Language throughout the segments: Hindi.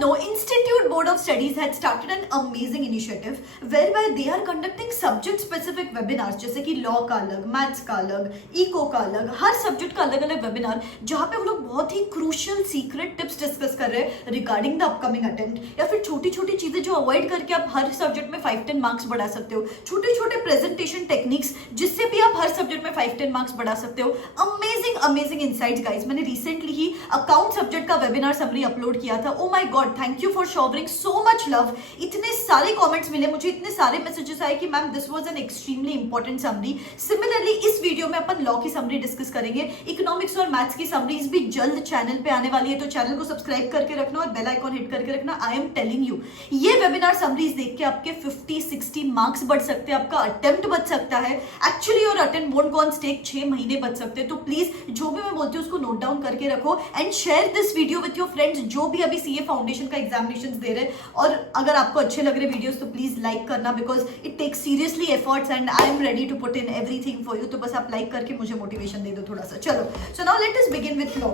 know, Institute Board of Studies had started an amazing initiative whereby they are conducting subject-specific webinars, जैसे कि लॉ का अलग, मैथ्स का अलग, इको का अलग, हर सब्जेक्ट का अलग अलग वेबिनार, जहाँ पे वो लोग बहुत ही क्रूशियल सीक्रेट टिप्स डिस्कस कर रहे हैं रिगार्डिंग द अपकमिंग अटेम्प्ट, या फिर छोटी छोटी चीजें जो अवॉइड करके आप हर सब्जेक्ट में 5-10 मार्क्स बढ़ा सकते हो, छोटे छोटे प्रेजेंटेशन टेक्निक्स जिससे भी आप हर सब्जेक्ट में 5-10 मार्क्स बढ़ा सकते हो. Amazing amazing insights guys. मैंने रिसेंटली ही अकाउंट सब्जेक्ट का वेबिनार समरी अपलोड किया था. Oh my god, thank you for showering so much love. इतने सारे कमेंट्स मिले मुझे, इतने सारे मैसेजेस आए कि ma'am this was an extremely important summary. Similarly इस वीडियो में अपन लॉ की समरी डिस्कस करेंगे. इकोनॉमिक्स और मैथ्स की समरीज भी जल्द चैनल पे आने वाली है, तो चैनल को सब्सक्राइब करके रखना और बेल आइकॉन हिट करके रखना. आई एम टेलिंग यू, ये वेबिनार समरीज देख के आपके 50-60 मार्क्स बढ़ सकते हैं, आपका अटेम्प्ट बच सकता है. एक्चुअली और attempt won't go on stake 6 महीने बच सकते हैं. तो प्लीज जो भी मैं बोलती हूँ उसको नोट डाउन करके रखो and share this video with your friends जो भी अभी सीए फाउंडेशन का एग्जामिनेशन दे रहे हैं. और अगर आपको अच्छे लग रहे वीडियोस तो प्लीज लाइक करना, because it takes seriously efforts and I am ready to put in everything for you. तो बस आप लाइक करके मुझे मोटिवेशन दे दो थोड़ा सा. चलो, so now let us begin with law.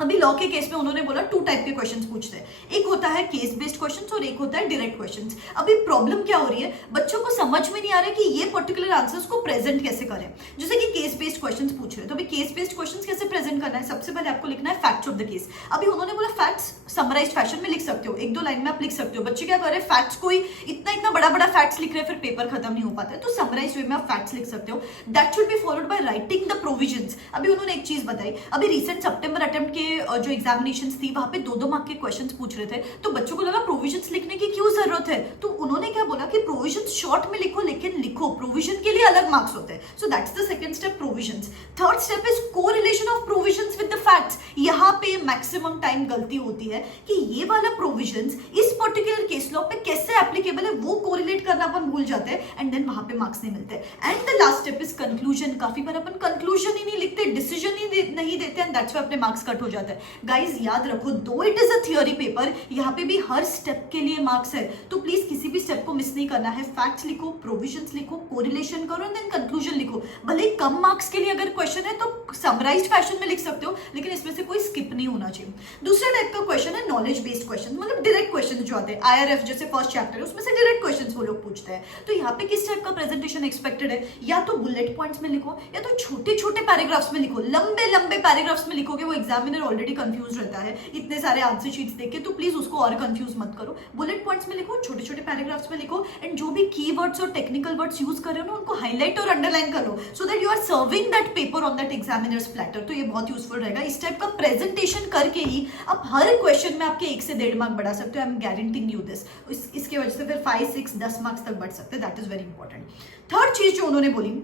अभी लॉ के केस में उन्होंने बोला 2 टाइप के क्वेश्चंस पूछते हैं. एक होता है केस बेस्ड क्वेश्चंस और एक होता है डायरेक्ट क्वेश्चंस. अभी प्रॉब्लम क्या हो रही है, बच्चों को समझ में नहीं आ रहा है कि ये पर्टिकुलर आंसर्स को प्रेजेंट कैसे करें. जैसे कि केस बेस्ड क्वेश्चंस पूछ रहे हैं, तो अभी केस बेस्ड क्वेश्चंस कैसे प्रेजेंट करना है. सबसे पहले आपको लिखना है फैक्ट्स ऑफ द केस. अभी उन्होंने बोला फैक्ट्स समराइज्ड फैशन में लिख सकते हो, 1-2 लाइन में आप लिख सकते हो. बच्चे क्या कर रहे हैं, फैक्ट्स कोई इतना बड़ा बड़ा फैक्ट्स लिख रहे हैं, फिर पेपर खत्म नहीं हो पाता है. तो समराइज्ड वे में आप फैक्ट्स लिख सकते हो. That should be followed by writing the provisions. अभी उन्होंने एक चीज बताई, अभी रिसेंट सितंबर अटेम्प्ट के जो एग्जामिनेशंस थी वहां पे 2-2 मार्क के क्वेश्चंस पूछ रहे थे, तो बच्चों को लगा प्रोविजंस लिखने की क्यों जरूरत है. तो उन्होंने क्या बोला कि प्रोविजंस शॉर्ट में लिखो, लेकिन लिखो, प्रोविजन के लिए अलग मार्क्स होते हैं. So that's the second step, provisions. Third step is correlation of provisions with the facts. यहाँ पे मैक्सिमम टाइम गलती होती है कि ये वाला प्रोविजंस इस पर्टिकुलर केस लॉ पे कैसे एप्लीकेबल है वो कोरिलेट करना अपन भूल जाते हैं एंड देन वहां पे मार्क्स नहीं मिलते. And the last step is conclusion. काफी बार अपन कंक्लूजन ही नहीं लिखते, डिसीजन ही नहीं देते एंड दैट्स व्हाई अपने मार्क्स कट हो जाते हैं. गाइस याद रखो, दो it is a theory paper, यहाँ पे भी हर स्टेप के लिए मार्क्स है, तो प्लीज किसी भी स्टेप को मिस नहीं करना है. फैक्ट्स लिखो, प्रोविजंस लिखो, कोरिलेशन करो एंड देन कंक्लूजन लिखो. भले कम मार्क्स के लिए अगर क्वेश्चन है तो समराइज्ड फैशन में लिख सकते हो, लेकिन इसमें से कोई स्किप नहीं होना चाहिए. दूसरा टाइप का क्वेश्चन है नॉलेज बेस्ड क्वेश्चन, मतलब डायरेक्ट क्वेश्चन जो आते हैं. आईआरएफ जैसे फर्स्ट चैप्टर है उसमें से डायरेक्ट क्वेश्चन वो लोग पूछते हैं. तो यहाँ पे किस टाइप का प्रेजेंटेशन एक्सपेक्टेड है, या तो बुलेट पॉइंट्स में लिखो या तो छोटे छोटे पैराग्राफ्स में लिखो. लंबे लंबे पैराग्राफ्स में लिखोगे वो एग्जामिनर ऑलरेडी कंफ्यूज रहता है इतने सारे आंसर शीट्स देख के, तो प्लीज उसको और कंफ्यूज मत करो. बुलेट पॉइंट्स में लिखो, छोटे छोटे पैराग्राफ्स में लिखो एंड जो भी कीवर्ड्स और टेक्निकल वर्ड्स यूज कर रहे हो ना उनको हाईलाइट और अंडरलाइन कर लो, so that you are serving that paper on that examiner's platter. तो ये बहुत यूजफुल रहेगा. इस टाइप का प्रेजेंटेशन करके ही आप हर क्वेश्चन में आपके 1 से 1.5 मार्क बढ़ा सकते हो. I am guaranteeing you this. इसके वजह से फिर 5, 6, 10 मार्क्स तक बढ़ सकते हैं. That is very important. Third चीज जो उन्होंने बोली,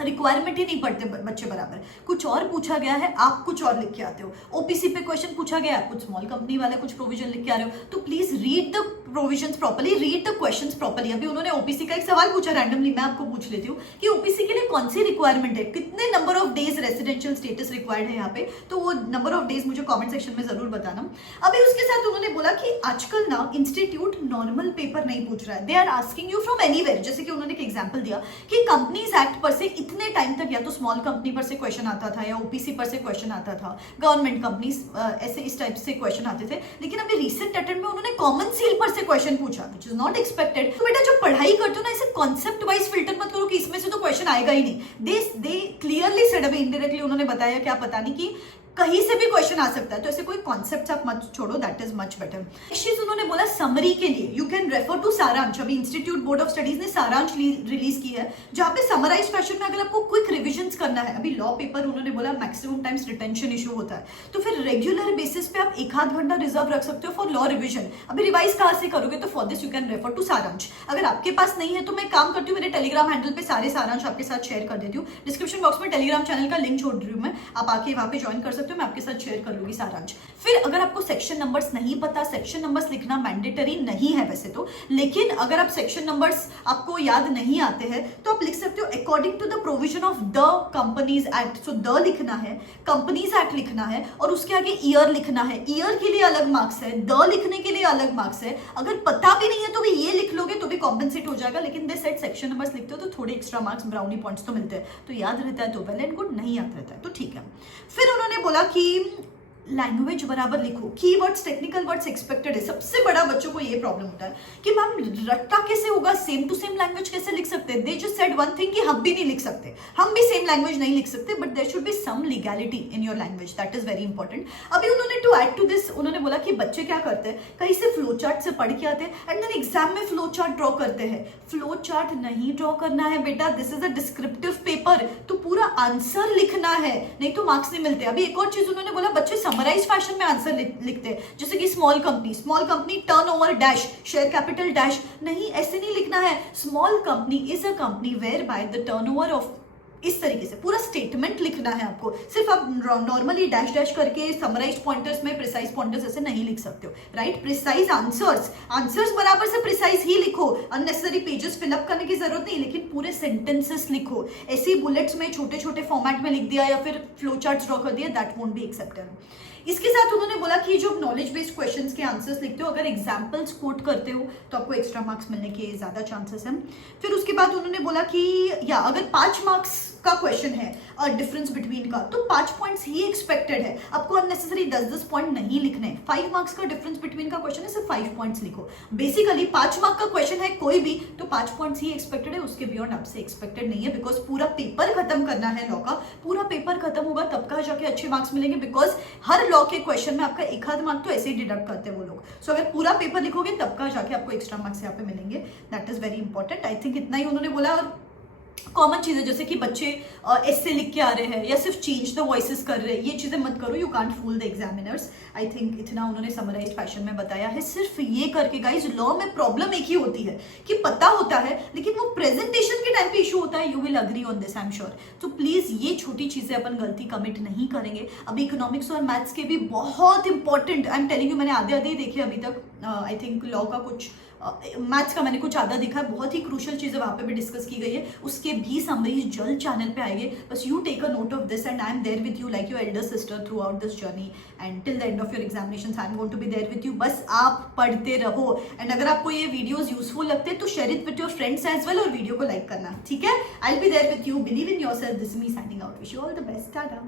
रिक्वायरमेंट ही नहीं पढ़ते बच्चे बराबर, कुछ और पूछा गया है, आप कुछ और लिख के आते हो. ओपीसी पे क्वेश्चन पूछा गया, कुछ स्मॉल कंपनी वाले कुछ प्रोविजन लिख के आ रहे हो, तो please read the provisions properly, read the questions properly. अभी उन्होंने ओपीसी का एक सवाल पूछा रैंडमली, मैं आपको पूछ लेती हूँ कि ओपीसी के लिए कौन सी रिक्वायरमेंट है, कितने number of days residential status required है यहाँ पे, तो वो नंबर ऑफ डेज मुझे कॉमेंट सेक्शन में जरूर बताना. अभी उसके साथ उन्होंने बोला कि आजकल ना इंस्टीट्यूट नॉर्मल पेपर नहीं पूछ रहा है, they are asking you from anywhere. जैसे कि उन्होंने एक एग्जाम्पल दिया कि कंपनीज एक्ट पर से इतने टाइम तक या तो स्मॉल कंपनी पर से क्वेश्चन आता था या ओपीसी पर से क्वेश्चन आता था, गवर्नमेंट कंपनीज ऐसे इस टाइप से क्वेश्चन आते थे. लेकिन अभी रिसेंट अटेम्प्ट में उन्होंने कॉमन सील पर से क्वेश्चन पूछा, व्हिच इज नॉट एक्सपेक्टेड. तो बेटा जो पढ़ाई करते हो ना, ऐसे कॉन्सेप्ट वाइज फिल्टर मत करो कि इसमें से तो क्वेश्चन आएगा ही नहीं. दे क्लियरली सेड, अभी इनडायरेक्टली उन्होंने बताया, क्या पता नहीं कि कहीं से भी क्वेश्चन आ सकता है, तो ऐसे कोई कॉन्सेप्ट आप मत छोड़ो. That is much better. Next चीज उन्होंने बोला समरी के लिए यू कैन रेफर टू सारांश. अभी इंस्टीट्यूट बोर्ड ऑफ स्टडीज ने सारांश रिलीज की है, जहां पे समराइज फैशन में अगर आपको क्विक रिविजन्स करना है. अभी लॉ पेपर उन्होंने बोला मैक्सिमम टाइम्स रिटेंशन इशू होता है, तो फिर रेगुलर बेसिस पे आप 1-8 घंटा रिजर्व रख सकते हो फॉर लॉ रिविजन. अभी रिवाइज कहां से करोगे, तो for this you can refer to Saransh. अगर आपके पास नहीं है तो मैं काम करती हूँ, मेरे टेलीग्राम हैंडल पे सारे सारांश आपके साथ शेयर कर देती हूँ. डिस्क्रिप्शन बॉक्स में टेलीग्राम चैनल का लिंक छोड़ रही हूँ मैं, आप आके वहां पे ज्वाइन कर सकते हो, मैं आपके साथ शेयर कर लूंगी सारांश. फिर अगर आपको सेक्शन नंबर्स नहीं पता, सेक्शन नंबर्स लिखना मैंडेटरी नहीं है वैसे तो, लेकिन अगर आप सेक्शन नंबर्स आपको याद नहीं आते हैं तो आप लिख सकते हो according to the provision of the companies act. So the लिखना है, कंपनीज एक्ट लिखना है और उसके आगे ईयर लिखना है. ईयर के लिए अलग मार्क्स है, द लिखने के लिए अलग मार्क्स है. अगर पता भी नहीं है तो भी ये लिख लोगे तो भी कॉम्पेंसेट हो जाएगा, लेकिन दे सेट सेक्शन नंबर्स लिखते हो तो थोड़े एक्स्ट्रा मार्क्स, ब्राउनी पॉइंट्स तो मिलते हैं. तो याद रहता है तो वेल एंड गुड, नहीं याद रहता है तो ठीक है. फिर उन्होंने बोला कि लैंग्वेज बराबर लिखो, कीवर्ड्स टेक्निकल वर्ड्स एक्सपेक्टेड है। सबसे बड़ा बच्चों को ये प्रॉब्लम होता है कि मैम रट्टा कैसे होगा, सेम टू सेम लैंग्वेज कैसे लिख सकते हैं। They just said one thing कि हम भी नहीं लिख सकते, हम भी सेम लैंग्वेज नहीं लिख सकते, but there should be some legality in your language, that is very important. अभी उन्होंने टू ऐड टू दिस उन्होंने बोला कि बच्चे क्या करते हैं, कहीं से फ्लो चार्ट से पढ़ के आते हैं एंड देन एग्जाम में फ्लो चार्ट ड्रॉ करते हैं। फ्लो चार्ट नहीं ड्रॉ करना है बेटा, this is a descriptive paper, तो पूरा आंसर लिखना है, नहीं तो मार्क्स नहीं मिलते। अभी एक और चीज उन्होंने बोला, बच्चे समराइज फैशन में आंसर लिखते हैं, जैसे कि small company turnover dash share capital dash, नहीं ऐसे नहीं लिखना है। Small company is a company where by the turnover of, इस तरीके से पूरा स्टेटमेंट लिखना है आपको। सिर्फ आप नॉर्मली डैश डैश करके समराइज्ड पॉइंटर्स में प्रिसाइज पॉइंटर्स ऐसे नहीं लिख सकते हो, राइट। प्रिसाइज आंसर्स बराबर से प्रिसाइज ही लिखो, अननेसेसरी पेजेस फिलअप करने की जरूरत नहीं, लेकिन पूरे सेंटेंसेस लिखो। ऐसे बुलेट्स में छोटे छोटे फॉर्मेट में लिख दिया या फिर फ्लो चार्ट्स ड्रॉ कर दिया, दैट वोंट बी एक्सेप्टेड। इसके साथ उन्होंने बोला कि जो नॉलेज बेस्ड क्वेश्चंस के आंसर्स लिखते हो, अगर एग्जांपल्स कोट करते हो तो आपको एक्स्ट्रा मार्क्स मिलने के ज्यादा चांसेस हैं। फिर उसके बाद उन्होंने बोला कि या अगर 5 मार्क्स का क्वेश्चन है और डिफरेंस बिटवीन का, तो 5 पॉइंट्स ही एक्सपेक्टेड है, आपको अननेसेसरी 10-10 पॉइंट नहीं लिखने। 5 मार्क्स का डिफरेंस बिटवीन का क्वेश्चन है, सिर्फ 5 पॉइंट्स लिखो। बेसिकली 5 मार्क का क्वेश्चन है कोई भी, तो 5 पॉइंट्स ही एक्सपेक्टेड है, उसके बियॉन्ड आपसे एक्सपेक्टेड नहीं है, बिकॉज पूरा पेपर खत्म करना है लॉ का। पूरा पेपर खत्म होगा तब कहाँ जाके अच्छे मार्क्स मिलेंगे, बिकॉज हर लॉ के क्वेश्चन में आपका एक आध मार्क तो ऐसे ही डिडक्ट करते हैं वो लोग। सो अगर पूरा पेपर लिखोगे तब कहाँ जाके आपको एक्स्ट्रा मार्क्स यहाँ पे मिलेंगे, that is very important. I think इतना ही उन्होंने बोला। और कॉमन चीजें जैसे कि बच्चे ऐसे लिख के आ रहे हैं या सिर्फ चेंज द वॉइसेस कर रहे हैं, ये चीजें मत करो, you can't fool the examiners. I think इतना उन्होंने समराइज फैशन में बताया है। सिर्फ ये करके गाइज लॉ में प्रॉब्लम एक ही होती है कि पता होता है लेकिन वो प्रेजेंटेशन के टाइम पे इशू होता है। You will agree on this, I am sure. तो प्लीज ये छोटी चीजें अपन गलती कमिट नहीं करेंगे। अभी इकोनॉमिक्स और मैथ्स के भी बहुत important, I am telling you, मैंने आधे ही देखे अभी तक। आई थिंक लॉ का कुछ, मैथ्स का मैंने कुछ आधा दिखा है, बहुत ही क्रूशियल चीजें वहां पे भी डिस्कस की गई है। उसके भी समरीज जल्द चैनल पे आएंगे। बस you take a note of this and I am there with you like your elder sister throughout this journey and till the end of your examinations I am going to be there with you. बस आप पढ़ते रहो एंड अगर आपको ये वीडियोस यूजफुल लगते हैं तो share it with your friends as well और वीडियो को लाइक करना, ठीक है। I will be there with you, believe in yourself. This is me signing out, wish you all the best, Tata.